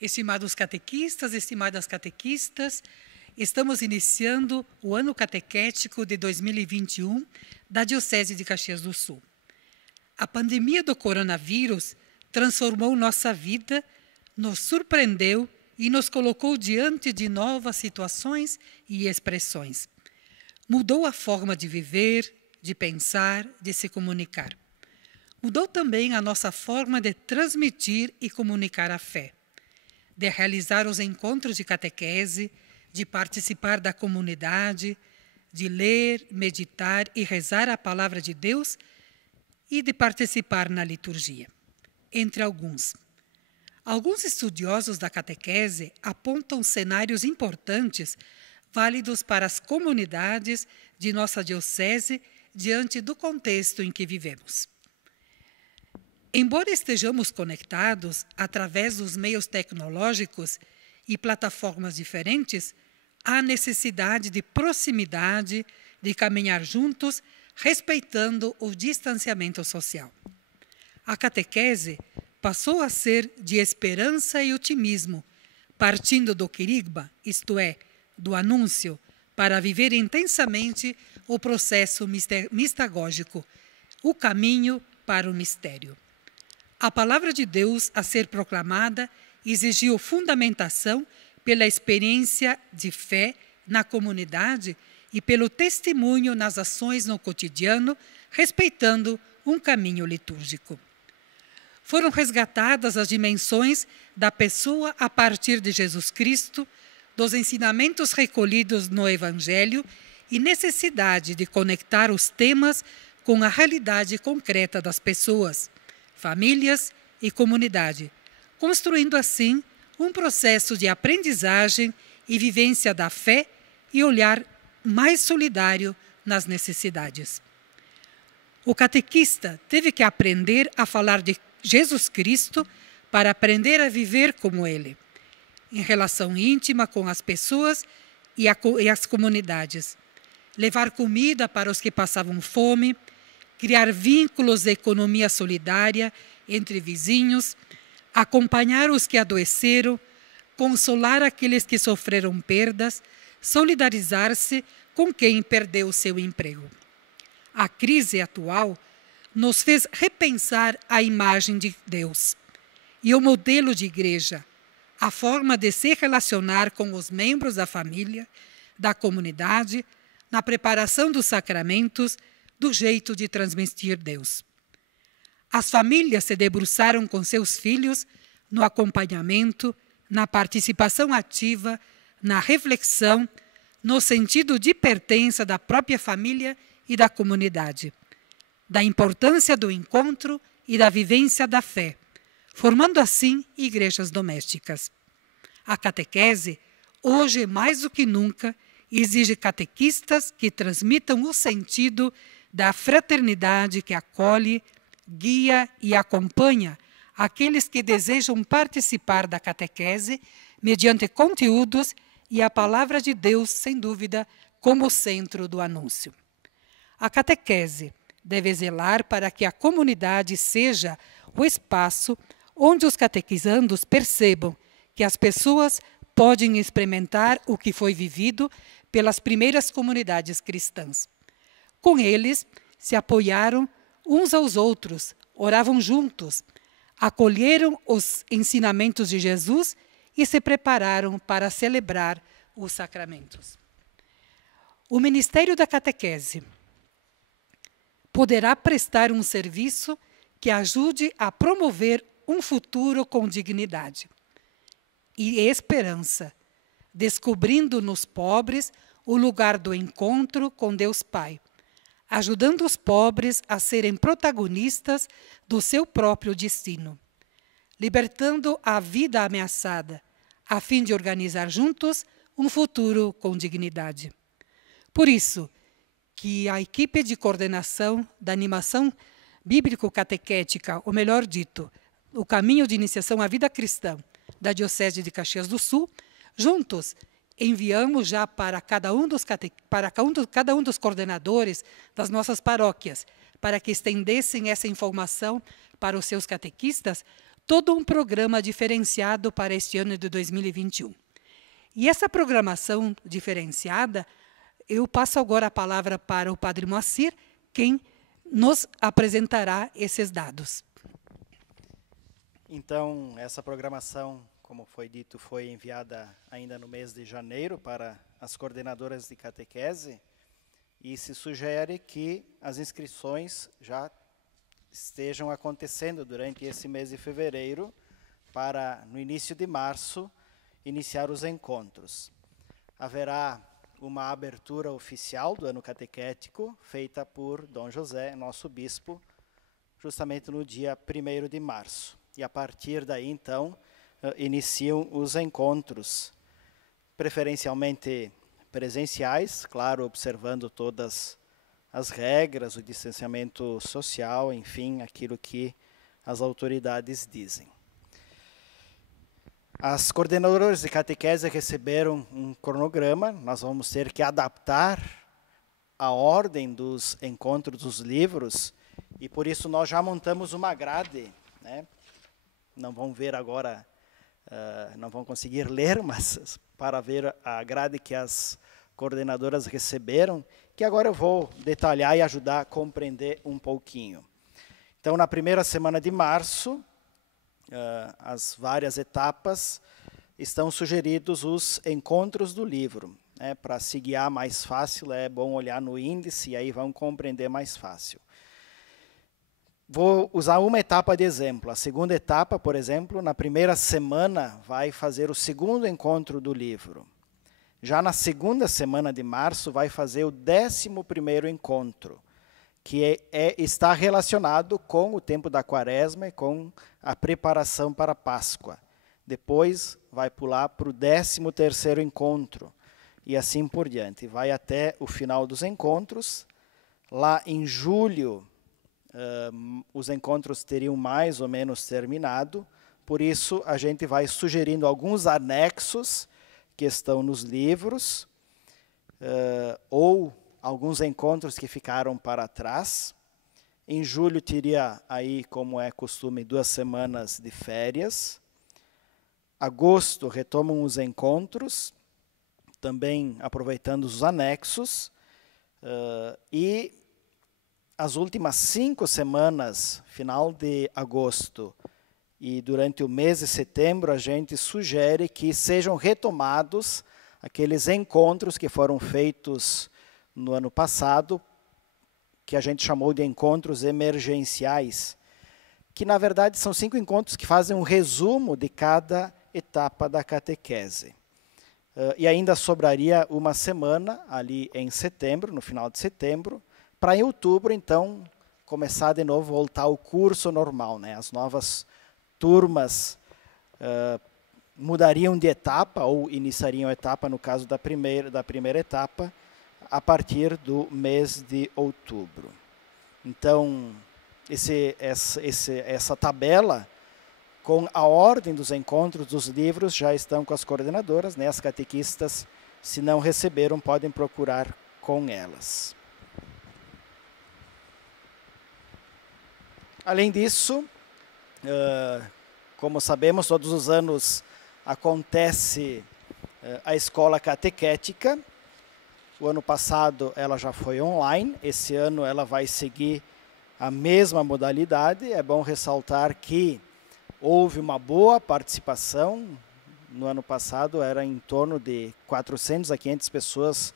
Estimados catequistas, estimadas catequistas, estamos iniciando o ano catequético de 2021 da Diocese de Caxias do Sul. A pandemia do coronavírus transformou nossa vida, nos surpreendeu e nos colocou diante de novas situações e expressões. Mudou a forma de viver, de pensar, de se comunicar. Mudou também a nossa forma de transmitir e comunicar a fé, de realizar os encontros de catequese, de participar da comunidade, de ler, meditar e rezar a palavra de Deus e de participar na liturgia, entre alguns. Alguns estudiosos da catequese apontam cenários importantes, válidos para as comunidades de nossa diocese diante do contexto em que vivemos. Embora estejamos conectados através dos meios tecnológicos e plataformas diferentes, há necessidade de proximidade, de caminhar juntos, respeitando o distanciamento social. A catequese passou a ser de esperança e otimismo, partindo do querigma, isto é, do anúncio, para viver intensamente o processo mistagógico, o caminho para o mistério. A palavra de Deus a ser proclamada exigiu fundamentação pela experiência de fé na comunidade e pelo testemunho nas ações no cotidiano, respeitando um caminho litúrgico. Foram resgatadas as dimensões da pessoa a partir de Jesus Cristo, dos ensinamentos recolhidos no Evangelho e necessidade de conectar os temas com a realidade concreta das pessoas, famílias e comunidade, construindo assim um processo de aprendizagem e vivência da fé e olhar mais solidário nas necessidades. O catequista teve que aprender a falar de Jesus Cristo para aprender a viver como Ele, em relação íntima com as pessoas e as comunidades, levar comida para os que passavam fome, criar vínculos de economia solidária entre vizinhos, acompanhar os que adoeceram, consolar aqueles que sofreram perdas, solidarizar-se com quem perdeu seu emprego. A crise atual nos fez repensar a imagem de Deus e o modelo de igreja, a forma de se relacionar com os membros da família, da comunidade, na preparação dos sacramentos, do jeito de transmitir Deus. As famílias se debruçaram com seus filhos no acompanhamento, na participação ativa, na reflexão, no sentido de pertença da própria família e da comunidade, da importância do encontro e da vivência da fé, formando assim igrejas domésticas. A catequese, hoje mais do que nunca, exige catequistas que transmitam o sentido da fraternidade que acolhe, guia e acompanha aqueles que desejam participar da catequese mediante conteúdos e a palavra de Deus, sem dúvida, como centro do anúncio. A catequese deve zelar para que a comunidade seja o espaço onde os catequizandos percebam que as pessoas podem experimentar o que foi vivido pelas primeiras comunidades cristãs. Com eles, se apoiaram uns aos outros, oravam juntos, acolheram os ensinamentos de Jesus e se prepararam para celebrar os sacramentos. O Ministério da Catequese poderá prestar um serviço que ajude a promover um futuro com dignidade e esperança, descobrindo nos pobres o lugar do encontro com Deus Pai, ajudando os pobres a serem protagonistas do seu próprio destino, libertando a vida ameaçada, a fim de organizar juntos um futuro com dignidade. Por isso, que a equipe de coordenação da animação bíblico-catequética, ou melhor dito, o caminho de iniciação à vida cristã da Diocese de Caxias do Sul, juntos enviamos já para cada um dos coordenadores das nossas paróquias, para que estendessem essa informação para os seus catequistas, todo um programa diferenciado para este ano de 2021. E essa programação diferenciada, eu passo agora a palavra para o Padre Moacir, quem nos apresentará esses dados. Então, essa programação, como foi dito, foi enviada ainda no mês de janeiro para as coordenadoras de catequese e se sugere que as inscrições já estejam acontecendo durante esse mês de fevereiro para, no início de março, iniciar os encontros. Haverá uma abertura oficial do ano catequético feita por Dom José, nosso bispo, justamente no dia 1º de março. E a partir daí, então, iniciam os encontros, preferencialmente presenciais, claro, observando todas as regras, o distanciamento social, enfim, aquilo que as autoridades dizem. As coordenadoras de catequese receberam um cronograma, nós vamos ter que adaptar a ordem dos encontros dos livros, e por isso nós já montamos uma grade, né? Não vão ver agora, não vão conseguir ler, mas para ver a grade que as coordenadoras receberam, que agora eu vou detalhar e ajudar a compreender um pouquinho. Então, na primeira semana de março, as várias etapas, estão sugeridos os encontros do livro. Né? Para se guiar mais fácil, é bom olhar no índice e aí vão compreender mais fácil. Vou usar uma etapa de exemplo. A segunda etapa, por exemplo, na primeira semana, vai fazer o segundo encontro do livro. Já na segunda semana de março, vai fazer o 11º encontro, que está relacionado com o tempo da Quaresma e com a preparação para a Páscoa. Depois vai pular para o 13º encontro e assim por diante. Vai até o final dos encontros. Lá em julho, os encontros teriam mais ou menos terminado. Por isso, a gente vai sugerindo alguns anexos que estão nos livros, ou alguns encontros que ficaram para trás. Em julho teria aí, como é costume, 2 semanas de férias. Agosto retomam os encontros, também aproveitando os anexos. E as últimas 5 semanas, final de agosto e durante o mês de setembro, a gente sugere que sejam retomados aqueles encontros que foram feitos no ano passado, que a gente chamou de encontros emergenciais, que na verdade são 5 encontros que fazem um resumo de cada etapa da catequese. E ainda sobraria uma semana ali em setembro, no final de setembro, para em outubro, então, começar de novo, voltar ao curso normal, né? As novas turmas mudariam de etapa, ou iniciariam a etapa, no caso da primeira etapa, a partir do mês de outubro. Então, essa tabela, com a ordem dos encontros dos livros, já estão com as coordenadoras, né? As catequistas, se não receberam, podem procurar com elas. Além disso, como sabemos, todos os anos acontece a escola catequética. O ano passado ela já foi online, esse ano ela vai seguir a mesma modalidade. É bom ressaltar que houve uma boa participação. No ano passado era em torno de 400 a 500 pessoas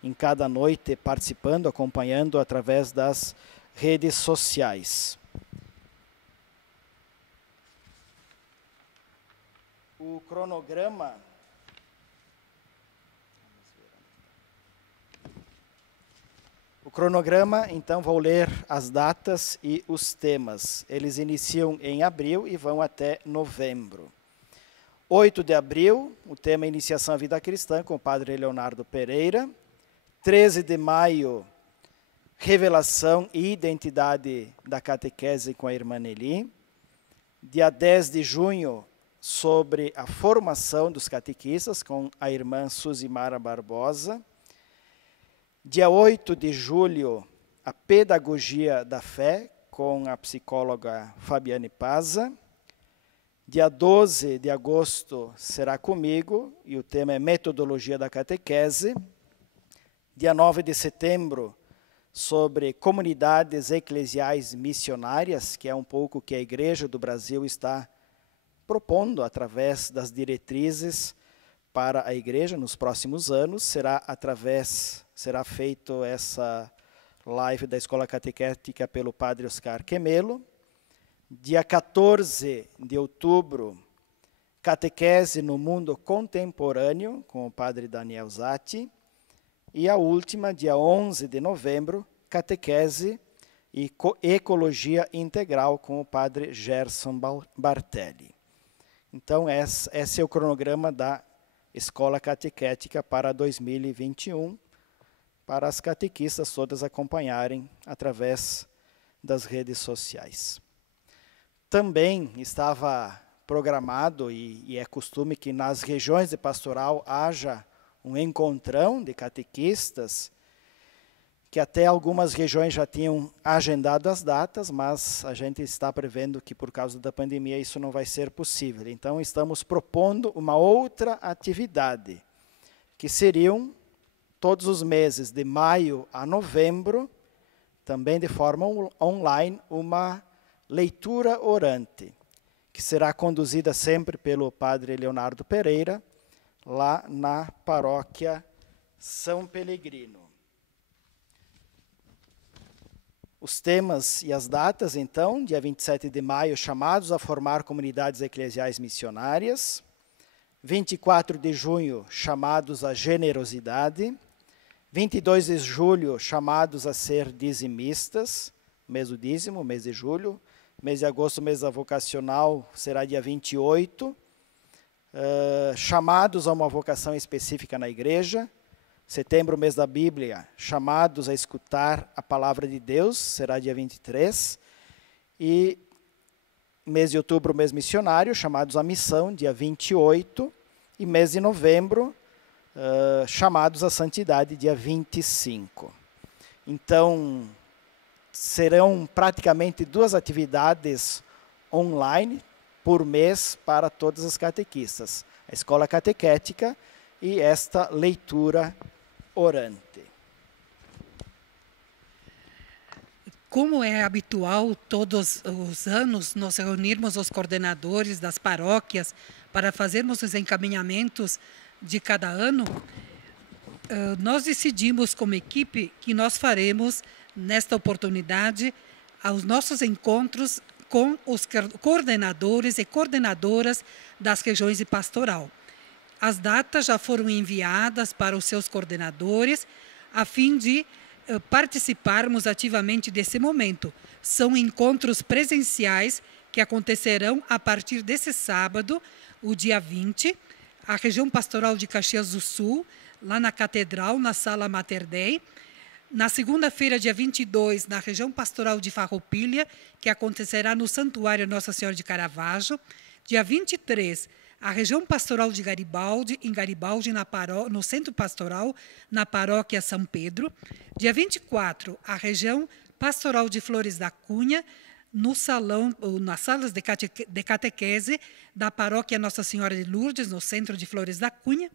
em cada noite participando, acompanhando através das redes sociais. O cronograma então, vou ler as datas e os temas. Eles iniciam em abril e vão até novembro. 8 de abril, o tema Iniciação à Vida Cristã, com o padre Leonardo Pereira. 13 de maio, Revelação e Identidade da Catequese, com a irmã Nelly. Dia 10 de junho, sobre a formação dos catequistas, com a irmã Suzimara Barbosa. Dia 8 de julho, a Pedagogia da Fé, com a psicóloga Fabiane Paza. Dia 12 de agosto será comigo, e o tema é Metodologia da Catequese. Dia 9 de setembro, sobre comunidades eclesiais missionárias, que é um pouco o que a Igreja do Brasil está propondo através das diretrizes para a Igreja nos próximos anos. Será feito essa live da Escola Catequética pelo Padre Oscar Quemelo. Dia 14 de outubro, Catequese no Mundo Contemporâneo, com o Padre Daniel Zatti. E a última, dia 11 de novembro, Catequese e Ecologia Integral, com o Padre Gerson Bartelli. Então, esse é o cronograma da Escola Catequética para 2021, para as catequistas todas acompanharem através das redes sociais. Também estava programado, e é costume que nas regiões de pastoral haja um encontrão de catequistas, que até algumas regiões já tinham agendado as datas, mas a gente está prevendo que por causa da pandemia isso não vai ser possível. Então estamos propondo uma outra atividade, que seriam todos os meses de maio a novembro, também de forma online, uma leitura orante, que será conduzida sempre pelo Padre Leonardo Pereira, lá na paróquia São Pelegrino. Os temas e as datas, então, dia 27 de maio, chamados a formar comunidades eclesiais missionárias. 24 de junho, chamados à generosidade. 22 de julho, chamados a ser dizimistas, mês do dízimo, mês de julho. Mês de agosto, mês da vocacional, será dia 28. Chamados a uma vocação específica na igreja. Setembro, mês da Bíblia, chamados a escutar a palavra de Deus, será dia 23. E mês de outubro, mês missionário, chamados à missão, dia 28. E mês de novembro, chamados à santidade, dia 25. Então, serão praticamente 2 atividades online por mês para todas as catequistas. A escola catequética e esta leitura orante. Como é habitual, todos os anos, nós reunirmos os coordenadores das paróquias para fazermos os encaminhamentos de cada ano, nós decidimos como equipe que nós faremos, nesta oportunidade, os nossos encontros com os coordenadores e coordenadoras das regiões de pastoral. As datas já foram enviadas para os seus coordenadores, a fim de participarmos ativamente desse momento. São encontros presenciais que acontecerão a partir desse sábado, o dia 20, a região pastoral de Caxias do Sul, lá na Catedral, na Sala Mater Dei. Na segunda-feira, dia 22, na região pastoral de Farroupilha, que acontecerá no Santuário Nossa Senhora de Caravaggio. Dia 23, a região pastoral de Garibaldi, em Garibaldi, no centro pastoral, na paróquia São Pedro. Dia 24, a região pastoral de Flores da Cunha, nas salas de catequese da paróquia Nossa Senhora de Lourdes, no centro de Flores da Cunha.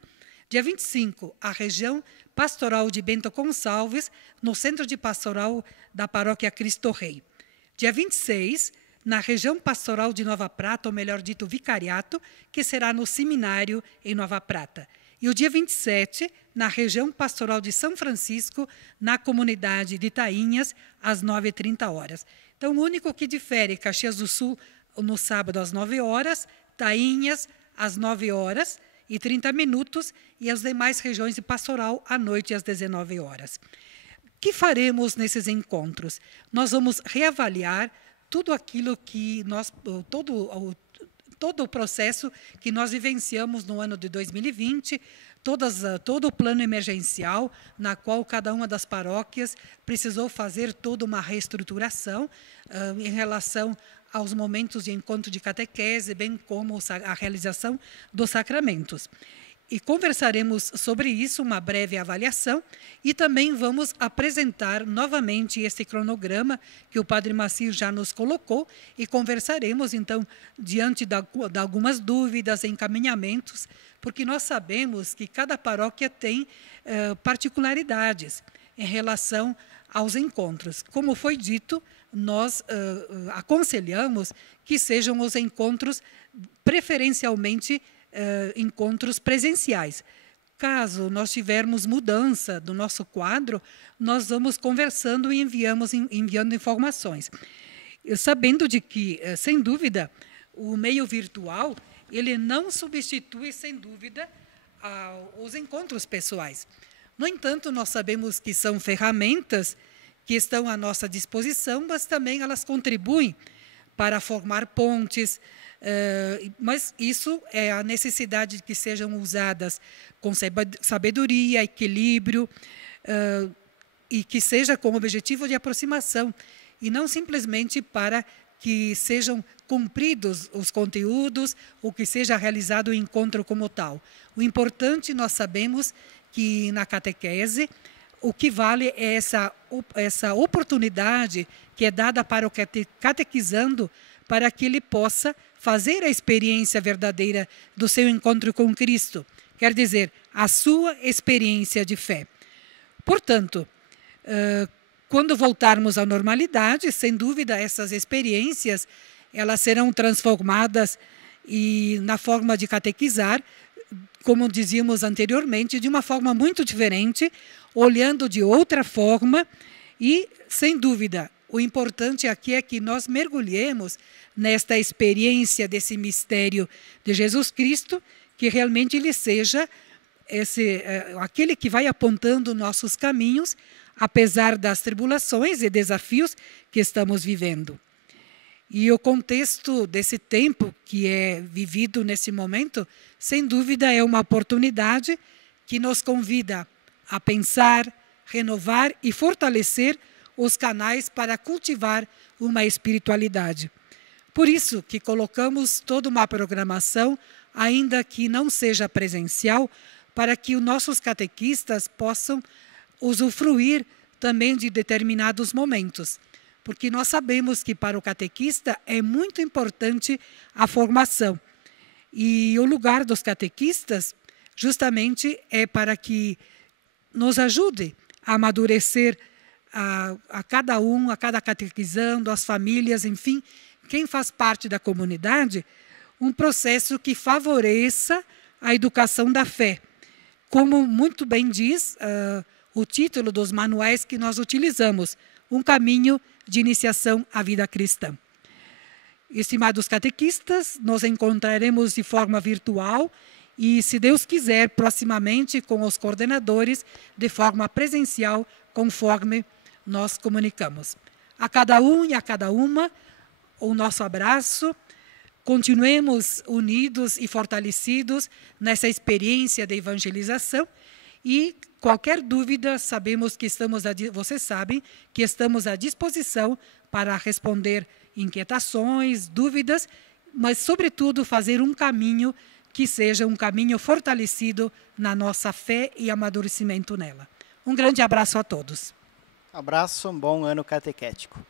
Dia 25, a região pastoral de Bento Gonçalves, no centro de pastoral da paróquia Cristo Rei. Dia 26, na região pastoral de Nova Prata, ou melhor dito, vicariato, que será no seminário em Nova Prata. E o dia 27, na região pastoral de São Francisco, na comunidade de Tainhas, às 9h30. Então, o único que difere Caxias do Sul no sábado às 9h, Tainhas às 9h30, e as demais regiões de pastoral à noite às 19h. O que faremos nesses encontros? Nós vamos reavaliar tudo aquilo que todo o processo que nós vivenciamos no ano de 2020, todo o plano emergencial, na qual cada uma das paróquias precisou fazer toda uma reestruturação em relação aos momentos de encontro de catequese, bem como a realização dos sacramentos. e conversaremos sobre isso, uma breve avaliação, e também vamos apresentar novamente esse cronograma que o Padre Macir já nos colocou, e conversaremos, então, diante de algumas dúvidas, encaminhamentos, porque nós sabemos que cada paróquia tem particularidades em relação aos encontros. Como foi dito, nós aconselhamos que sejam os encontros, preferencialmente, encontros presenciais. Caso nós tivermos mudança do nosso quadro, nós vamos conversando e enviando informações. Sabendo de que, sem dúvida, o meio virtual, ele não substitui, sem dúvida, os encontros pessoais. No entanto, nós sabemos que são ferramentas que estão à nossa disposição, mas também elas contribuem para formar pontes, mas isso é a necessidade de que sejam usadas com sabedoria, equilíbrio, e que seja com o objetivo de aproximação, e não simplesmente para que sejam cumpridos os conteúdos ou que seja realizado o encontro como tal. O importante, nós sabemos que na catequese, o que vale é essa oportunidade que é dada para o catequizando, para que ele possa fazer a experiência verdadeira do seu encontro com Cristo, quer dizer, a sua experiência de fé. Portanto, quando voltarmos à normalidade, sem dúvida, essas experiências elas serão transformadas na forma de catequizar, como dizíamos anteriormente, de uma forma muito diferente, olhando de outra forma e, sem dúvida, o importante aqui é que nós mergulhemos nesta experiência desse mistério de Jesus Cristo, que realmente ele seja aquele que vai apontando nossos caminhos, apesar das tribulações e desafios que estamos vivendo. E o contexto desse tempo que é vivido nesse momento, sem dúvida, é uma oportunidade que nos convida a pensar, renovar e fortalecer os canais para cultivar uma espiritualidade. Por isso que colocamos toda uma programação, ainda que não seja presencial, para que os nossos catequistas possam usufruir também de determinados momentos. Porque nós sabemos que para o catequista é muito importante a formação. E o lugar dos catequistas justamente é para que nos ajude a amadurecer a cada um, a cada catequizando, as famílias, enfim, quem faz parte da comunidade, um processo que favoreça a educação da fé. Como muito bem diz o título dos manuais que nós utilizamos, um caminho de iniciação à vida cristã. Estimados catequistas, nos encontraremos de forma virtual e, se Deus quiser, proximamente com os coordenadores, de forma presencial, conforme nós comunicamos. A cada um e a cada uma, o nosso abraço. Continuemos unidos e fortalecidos nessa experiência de evangelização e qualquer dúvida, sabemos que vocês sabem que estamos à disposição para responder inquietações, dúvidas, mas, sobretudo, fazer um caminho que seja um caminho fortalecido na nossa fé e amadurecimento nela. Um grande abraço a todos. Abraço, um bom ano catequético.